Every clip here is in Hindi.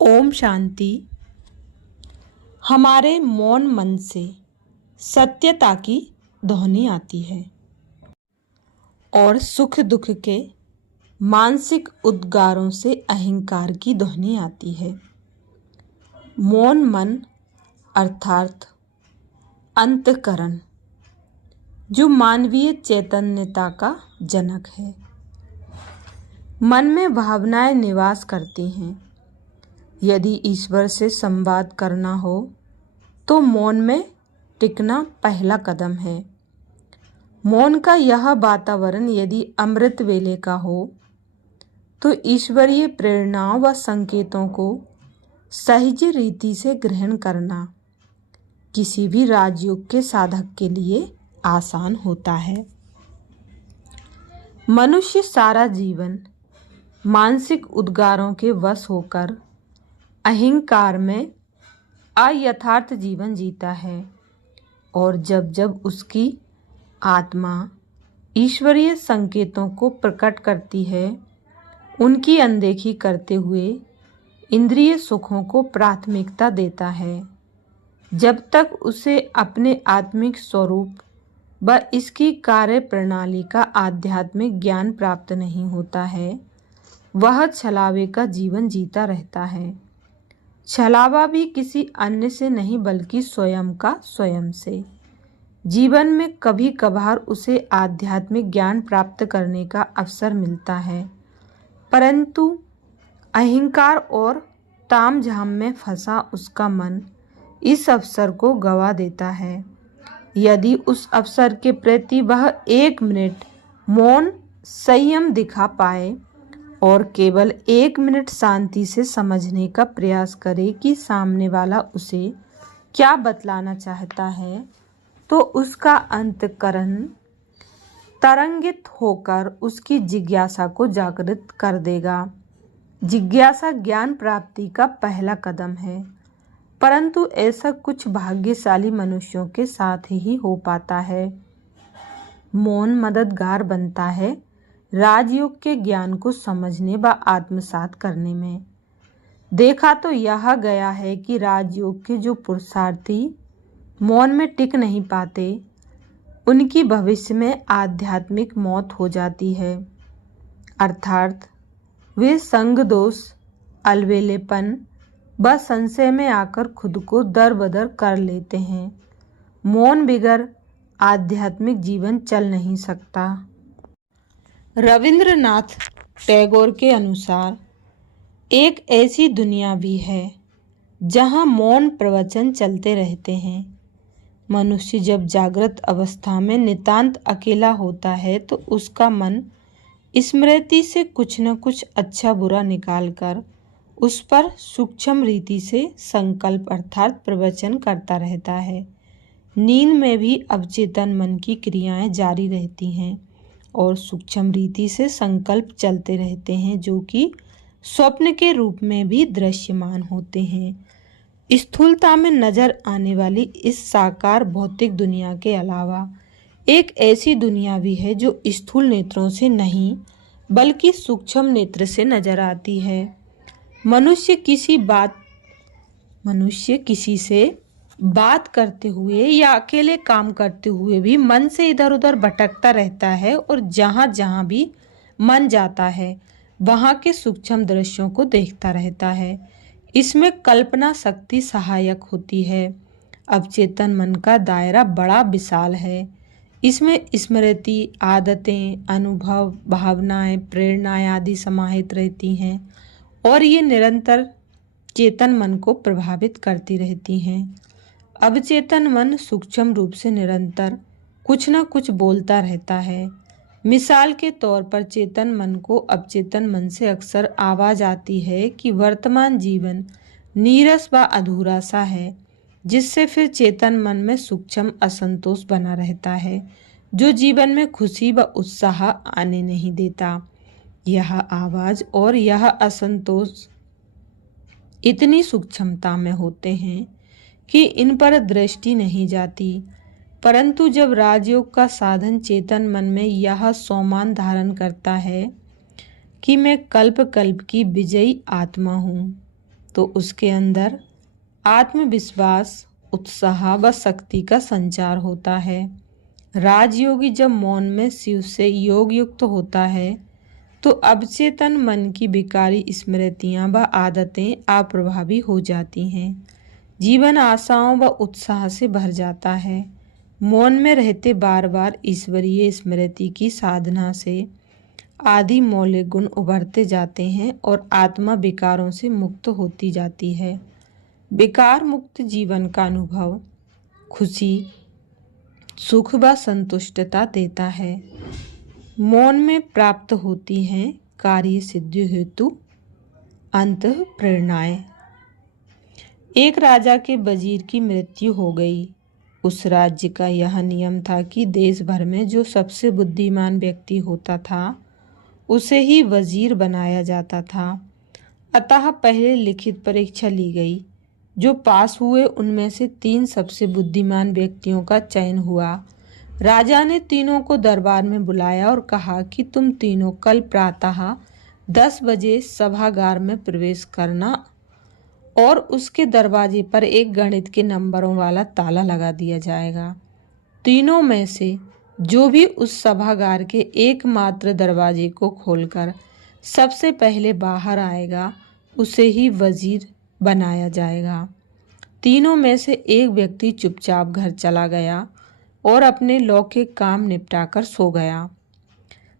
ओम शांति। हमारे मौन मन से सत्यता की ध्वनि आती है और सुख दुख के मानसिक उद्गारों से अहंकार की ध्वनि आती है। मौन मन अर्थात अंतःकरण जो मानवीय चैतन्यता का जनक है। मन में भावनाएं निवास करती हैं। यदि ईश्वर से संवाद करना हो तो मौन में टिकना पहला कदम है। मौन का यह वातावरण यदि अमृत वेले का हो तो ईश्वरीय प्रेरणाओं व संकेतों को सहज रीति से ग्रहण करना किसी भी राजयोग के साधक के लिए आसान होता है। मनुष्य सारा जीवन मानसिक उद्गारों के वश होकर अहंकार में अयथार्थ जीवन जीता है और जब जब उसकी आत्मा ईश्वरीय संकेतों को प्रकट करती है, उनकी अनदेखी करते हुए इंद्रिय सुखों को प्राथमिकता देता है। जब तक उसे अपने आत्मिक स्वरूप व इसकी कार्य प्रणाली का आध्यात्मिक ज्ञान प्राप्त नहीं होता है, वह छलावे का जीवन जीता रहता है। छलावा भी किसी अन्य से नहीं बल्कि स्वयं का स्वयं से। जीवन में कभी कभार उसे आध्यात्मिक ज्ञान प्राप्त करने का अवसर मिलता है, परंतु अहंकार और तामझाम में फंसा उसका मन इस अवसर को गवा देता है। यदि उस अवसर के प्रति वह 1 मिनट मौन संयम दिखा पाए और केवल 1 मिनट शांति से समझने का प्रयास करे कि सामने वाला उसे क्या बतलाना चाहता है, तो उसका अंतःकरण तरंगित होकर उसकी जिज्ञासा को जागृत कर देगा। जिज्ञासा ज्ञान प्राप्ति का पहला कदम है, परंतु ऐसा कुछ भाग्यशाली मनुष्यों के साथ ही हो पाता है। मौन मददगार बनता है राजयोग के ज्ञान को समझने व आत्मसात करने में। देखा तो यह गया है कि राजयोग के जो पुरुषार्थी मौन में टिक नहीं पाते, उनकी भविष्य में आध्यात्मिक मौत हो जाती है, अर्थात वे संग दोष, अलवेलेपन व संशय में आकर खुद को दरबदर कर लेते हैं। मौन बिगर आध्यात्मिक जीवन चल नहीं सकता। रविंद्रनाथ टैगोर के अनुसार एक ऐसी दुनिया भी है जहां मौन प्रवचन चलते रहते हैं। मनुष्य जब जागृत अवस्था में नितांत अकेला होता है तो उसका मन स्मृति से कुछ न कुछ अच्छा बुरा निकालकर उस पर सूक्ष्म रीति से संकल्प अर्थात प्रवचन करता रहता है। नींद में भी अवचेतन मन की क्रियाएं जारी रहती हैं और सूक्ष्म रीति से संकल्प चलते रहते हैं, जो कि स्वप्न के रूप में भी दृश्यमान होते हैं। स्थूलता में नजर आने वाली इस साकार भौतिक दुनिया के अलावा एक ऐसी दुनिया भी है जो स्थूल नेत्रों से नहीं बल्कि सूक्ष्म नेत्र से नजर आती है। मनुष्य किसी से बात करते हुए या अकेले काम करते हुए भी मन से इधर उधर भटकता रहता है और जहाँ जहाँ भी मन जाता है वहाँ के सूक्ष्म दृश्यों को देखता रहता है। इसमें कल्पना शक्ति सहायक होती है। अवचेतन मन का दायरा बड़ा विशाल है। इसमें स्मृति, आदतें, अनुभव, भावनाएं, प्रेरणाएं आदि समाहित रहती हैं और ये निरंतर चेतन मन को प्रभावित करती रहती हैं। अवचेतन मन सूक्ष्म रूप से निरंतर कुछ न कुछ बोलता रहता है। मिसाल के तौर पर चेतन मन को अवचेतन मन से अक्सर आवाज आती है कि वर्तमान जीवन नीरस व अधूरा सा है, जिससे फिर चेतन मन में सूक्ष्म असंतोष बना रहता है जो जीवन में खुशी व उत्साह आने नहीं देता। यह आवाज और यह असंतोष इतनी सूक्ष्मता में होते हैं कि इन पर दृष्टि नहीं जाती, परंतु जब राजयोग का साधन चेतन मन में यह सोमान धारण करता है कि मैं कल्प कल्प की विजयी आत्मा हूँ, तो उसके अंदर आत्मविश्वास, उत्साह व शक्ति का संचार होता है। राजयोगी जब मौन में शिव से योग युक्त होता है तो अवचेतन मन की विकारी स्मृतियां व आदतें अप्रभावी हो जाती हैं। जीवन आशाओं व उत्साह से भर जाता है। मौन में रहते बार बार ईश्वरीय स्मृति की साधना से आदि मौलिक गुण उभरते जाते हैं और आत्मा विकारों से मुक्त होती जाती है। विकार मुक्त जीवन का अनुभव खुशी, सुख व संतुष्टता देता है। मौन में प्राप्त होती हैं कार्य सिद्धि हेतु अंतः प्रेरणाएं। एक राजा के वजीर की मृत्यु हो गई। उस राज्य का यह नियम था कि देश भर में जो सबसे बुद्धिमान व्यक्ति होता था उसे ही वजीर बनाया जाता था। अतः पहले लिखित परीक्षा ली गई। जो पास हुए उनमें से 3 सबसे बुद्धिमान व्यक्तियों का चयन हुआ। राजा ने तीनों को दरबार में बुलाया और कहा कि तुम तीनों कल प्रातः 10 बजे सभागार में प्रवेश करना और उसके दरवाजे पर एक गणित के नंबरों वाला ताला लगा दिया जाएगा। तीनों में से जो भी उस सभागार के एकमात्र दरवाजे को खोलकर सबसे पहले बाहर आएगा उसे ही वजीर बनाया जाएगा। तीनों में से एक व्यक्ति चुपचाप घर चला गया और अपने लौकिक काम निपटाकर सो गया।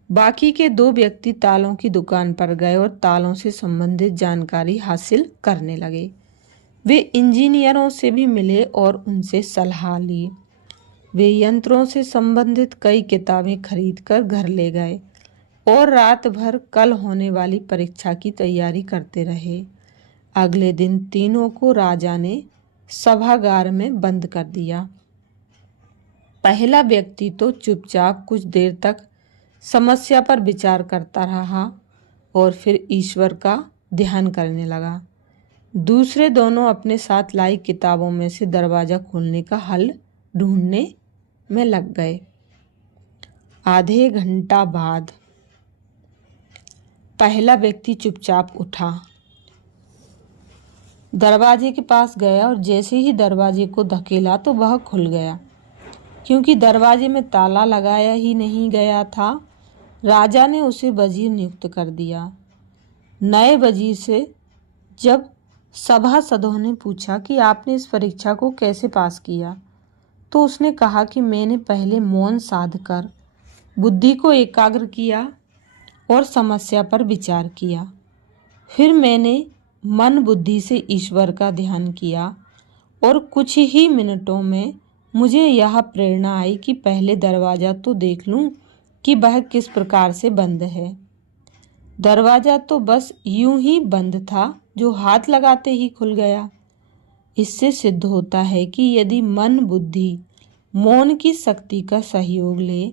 बाकी के 2 व्यक्ति तालों की दुकान पर गए और तालों से संबंधित जानकारी हासिल करने लगे। वे इंजीनियरों से भी मिले और उनसे सलाह ली। वे यंत्रों से संबंधित कई किताबें खरीदकर घर ले गए और रात भर कल होने वाली परीक्षा की तैयारी करते रहे। अगले दिन तीनों को राजा ने सभागार में बंद कर दिया। पहला व्यक्ति तो चुपचाप कुछ देर तक समस्या पर विचार करता रहा और फिर ईश्वर का ध्यान करने लगा। दूसरे दोनों अपने साथ लाई किताबों में से दरवाजा खोलने का हल ढूंढने में लग गए। आधे घंटा बाद पहला व्यक्ति चुपचाप उठा, दरवाजे के पास गया और जैसे ही दरवाजे को धकेला तो वह खुल गया। क्योंकि दरवाजे में ताला लगाया ही नहीं गया था, राजा ने उसे वजीर नियुक्त कर दिया। नए वजीर से जब सभासदों ने पूछा कि आपने इस परीक्षा को कैसे पास किया, तो उसने कहा कि मैंने पहले मौन साधकर बुद्धि को एकाग्र किया और समस्या पर विचार किया। फिर मैंने मन बुद्धि से ईश्वर का ध्यान किया और कुछ ही मिनटों में मुझे यह प्रेरणा आई कि पहले दरवाज़ा तो देख लूं कि वह किस प्रकार से बंद है। दरवाज़ा तो बस यूं ही बंद था जो हाथ लगाते ही खुल गया। इससे सिद्ध होता है कि यदि मन बुद्धि मौन की शक्ति का सहयोग ले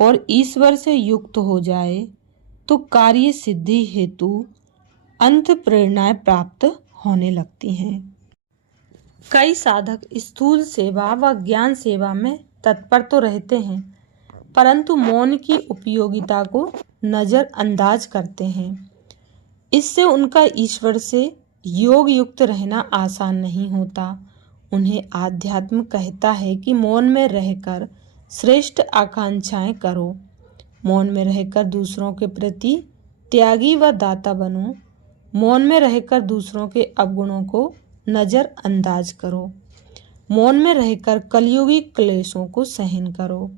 और ईश्वर से युक्त हो जाए तो कार्य सिद्धि हेतु अंत प्रेरणाएं प्राप्त होने लगती हैं। कई साधक स्थूल सेवा व ज्ञान सेवा में तत्पर तो रहते हैं, परंतु मौन की उपयोगिता को नज़रअंदाज करते हैं। इससे उनका ईश्वर से योग युक्त रहना आसान नहीं होता। उन्हें आध्यात्म कहता है कि मौन में रहकर श्रेष्ठ आकांक्षाएं करो, मौन में रहकर दूसरों के प्रति त्यागी व दाता बनो, मौन में रहकर दूसरों के अवगुणों को नज़रअंदाज करो, मौन में रहकर कलयुगी क्लेशों को सहन करो,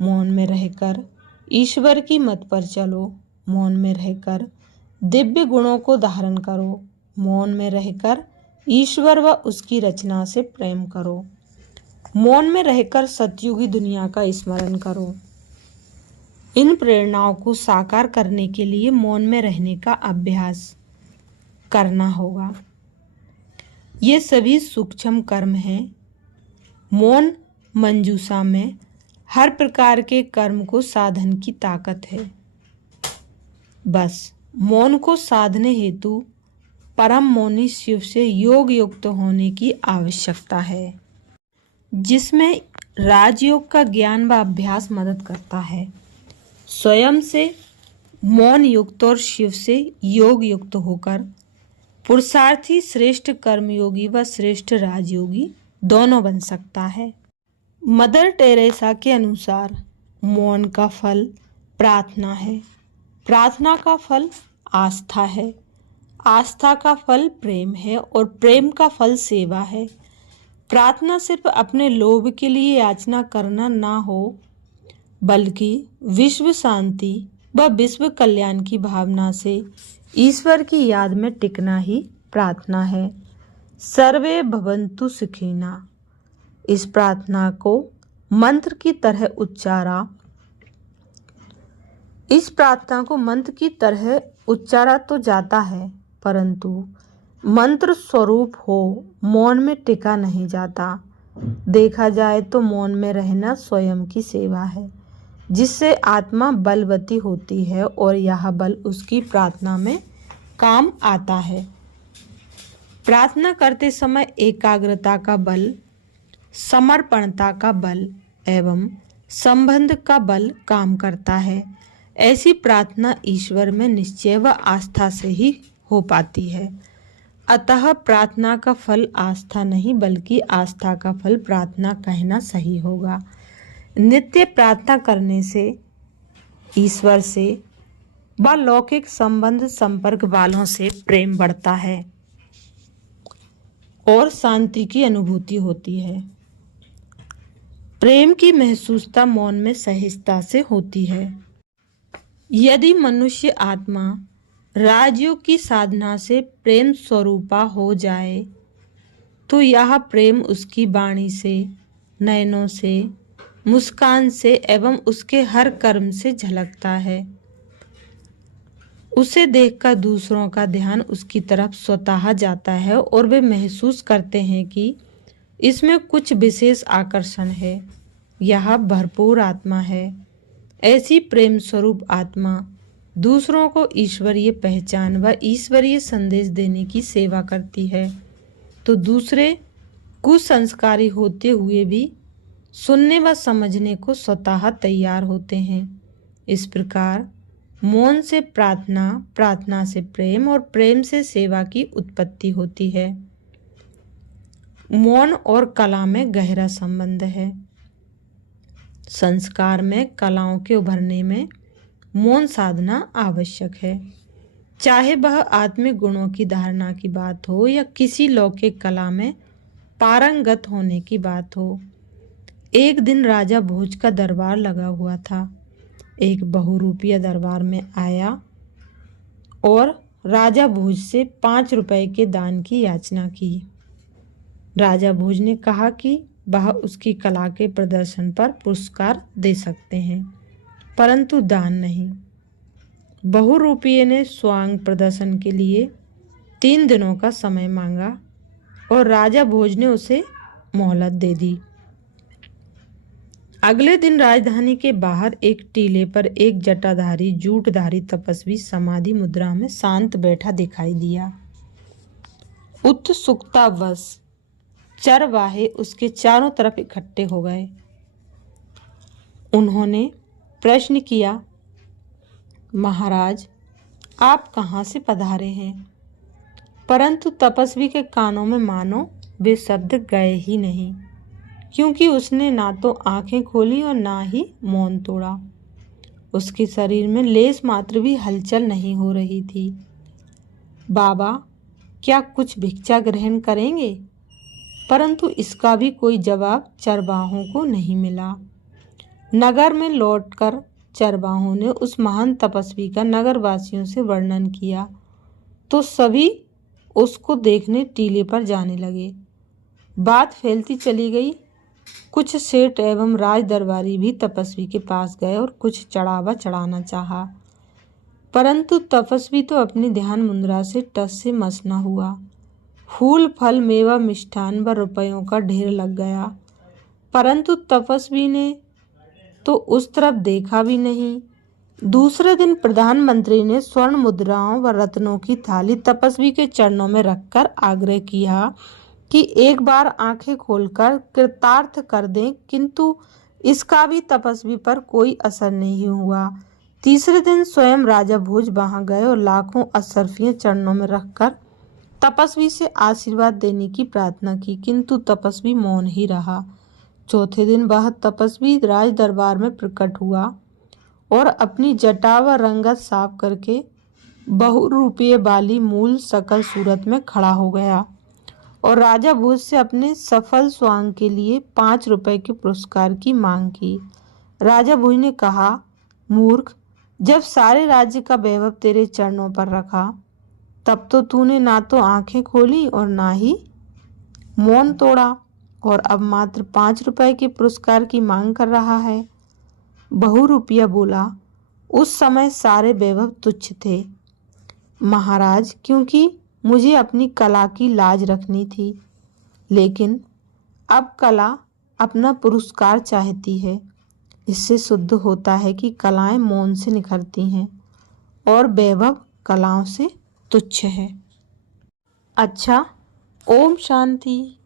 मौन में रहकर ईश्वर की मत पर चलो, मौन में रहकर दिव्य गुणों को धारण करो, मौन में रहकर ईश्वर व उसकी रचना से प्रेम करो, मौन में रहकर सतयुगी दुनिया का स्मरण करो। इन प्रेरणाओं को साकार करने के लिए मौन में रहने का अभ्यास करना होगा। ये सभी सूक्ष्म कर्म हैं। मौन मंजूषा में हर प्रकार के कर्म को साधन की ताकत है। बस मौन को साधने हेतु परम मौनी शिव से योग युक्त होने की आवश्यकता है, जिसमें राजयोग का ज्ञान व अभ्यास मदद करता है। स्वयं से मौन युक्त और शिव से योग युक्त होकर पुरुषार्थी श्रेष्ठ कर्मयोगी व श्रेष्ठ राजयोगी दोनों बन सकता है। मदर टेरेसा के अनुसार मौन का फल प्रार्थना है, प्रार्थना का फल आस्था है, आस्था का फल प्रेम है और प्रेम का फल सेवा है। प्रार्थना सिर्फ अपने लोभ के लिए याचना करना ना हो, बल्कि विश्व शांति व विश्व कल्याण की भावना से ईश्वर की याद में टिकना ही प्रार्थना है। सर्वे भवन्तु सुखिनः, इस प्रार्थना को मंत्र की तरह उच्चारा तो जाता है, परंतु मंत्र स्वरूप हो मौन में टिका नहीं जाता। देखा जाए तो मौन में रहना स्वयं की सेवा है, जिससे आत्मा बलवती होती है और यह बल उसकी प्रार्थना में काम आता है। प्रार्थना करते समय एकाग्रता का बल, समर्पणता का बल एवं संबंध का बल काम करता है। ऐसी प्रार्थना ईश्वर में निश्चय व आस्था से ही हो पाती है। अतः प्रार्थना का फल आस्था नहीं बल्कि आस्था का फल प्रार्थना कहना सही होगा। नित्य प्रार्थना करने से ईश्वर से व लौकिक संबंध संपर्क वालों से प्रेम बढ़ता है और शांति की अनुभूति होती है। प्रेम की महसूसता मौन में सहजता से होती है। यदि मनुष्य आत्मा राजयोग की साधना से प्रेम स्वरूपा हो जाए तो यह प्रेम उसकी वाणी से, नयनों से, मुस्कान से एवं उसके हर कर्म से झलकता है। उसे देखकर दूसरों का ध्यान उसकी तरफ स्वतः जाता है और वे महसूस करते हैं कि इसमें कुछ विशेष आकर्षण है, यह भरपूर आत्मा है। ऐसी प्रेम स्वरूप आत्मा दूसरों को ईश्वरीय पहचान व ईश्वरीय संदेश देने की सेवा करती है, तो दूसरे कुसंस्कारी होते हुए भी सुनने व समझने को स्वतः तैयार होते हैं। इस प्रकार मौन से प्रार्थना, प्रार्थना से प्रेम और प्रेम से सेवा की उत्पत्ति होती है। मौन और कला में गहरा संबंध है। संस्कार में कलाओं के उभरने में मौन साधना आवश्यक है, चाहे वह आत्मिक गुणों की धारणा की बात हो या किसी लौकिक कला में पारंगत होने की बात हो। एक दिन राजा भोज का दरबार लगा हुआ था। एक बहुरूपिया दरबार में आया और राजा भोज से 5 रुपए के दान की याचना की। राजा भोज ने कहा कि वह उसकी कला के प्रदर्शन पर पुरस्कार दे सकते हैं, परंतु दान नहीं। बहुरूपिये ने स्वांग प्रदर्शन के लिए 3 दिनों का समय मांगा और राजा भोज ने उसे मोहलत दे दी। अगले दिन राजधानी के बाहर एक टीले पर एक जटाधारी जूटधारी तपस्वी समाधि मुद्रा में शांत बैठा दिखाई दिया। उत्सुकतावश चरवाहे उसके चारों तरफ इकट्ठे हो गए। उन्होंने प्रश्न किया, महाराज, आप कहाँ से पधारे हैं? परंतु तपस्वी के कानों में मानो वे शब्द गए ही नहीं, क्योंकि उसने ना तो आंखें खोली और ना ही मौन तोड़ा। उसके शरीर में लेश मात्र भी हलचल नहीं हो रही थी। बाबा, क्या कुछ भिक्षा ग्रहण करेंगे? परंतु इसका भी कोई जवाब चरवाहों को नहीं मिला। नगर में लौटकर चरवाहों ने उस महान तपस्वी का नगरवासियों से वर्णन किया तो सभी उसको देखने टीले पर जाने लगे। बात फैलती चली गई। कुछ सेठ एवं राज दरबारी भी तपस्वी के पास गए और कुछ चढ़ावा चढ़ाना चाहा, परंतु तपस्वी तो अपनी ध्यान मुद्रा से टस से मस न हुआ। फूल फल मेवा मिष्ठान व रुपयों का ढेर लग गया, परंतु तपस्वी ने तो उस तरफ देखा भी नहीं। दूसरे दिन प्रधानमंत्री ने स्वर्ण मुद्राओं व रत्नों की थाली तपस्वी के चरणों में रखकर आग्रह किया कि एक बार आंखें खोलकर कृतार्थ कर दें, किंतु इसका भी तपस्वी पर कोई असर नहीं हुआ। तीसरे दिन स्वयं राजा भोज वहां गए और लाखों अशर्फियां चरणों में रखकर तपस्वी से आशीर्वाद देने की प्रार्थना की, किंतु तपस्वी मौन ही रहा। चौथे दिन वह तपस्वी राज दरबार में प्रकट हुआ और अपनी जटा व रंगत साफ करके बहुरूपीय वाली मूल सकल सूरत में खड़ा हो गया और राजा भोज से अपने सफल स्वांग के लिए 5 रुपए के पुरस्कार की मांग की। राजा भोज ने कहा, मूर्ख, जब सारे राज्य का वैभव तेरे चरणों पर रखा तब तो तूने ना तो आंखें खोली और ना ही मौन तोड़ा, और अब मात्र 5 रुपए के पुरस्कार की मांग कर रहा है। बहुरूपिया बोला, उस समय सारे वैभव तुच्छ थे महाराज, क्योंकि मुझे अपनी कला की लाज रखनी थी, लेकिन अब कला अपना पुरस्कार चाहती है। इससे सिद्ध होता है कि कलाएं मौन से निखरती हैं और वैभव कलाओं से तुच्छ है। अच्छा, ओम शांति।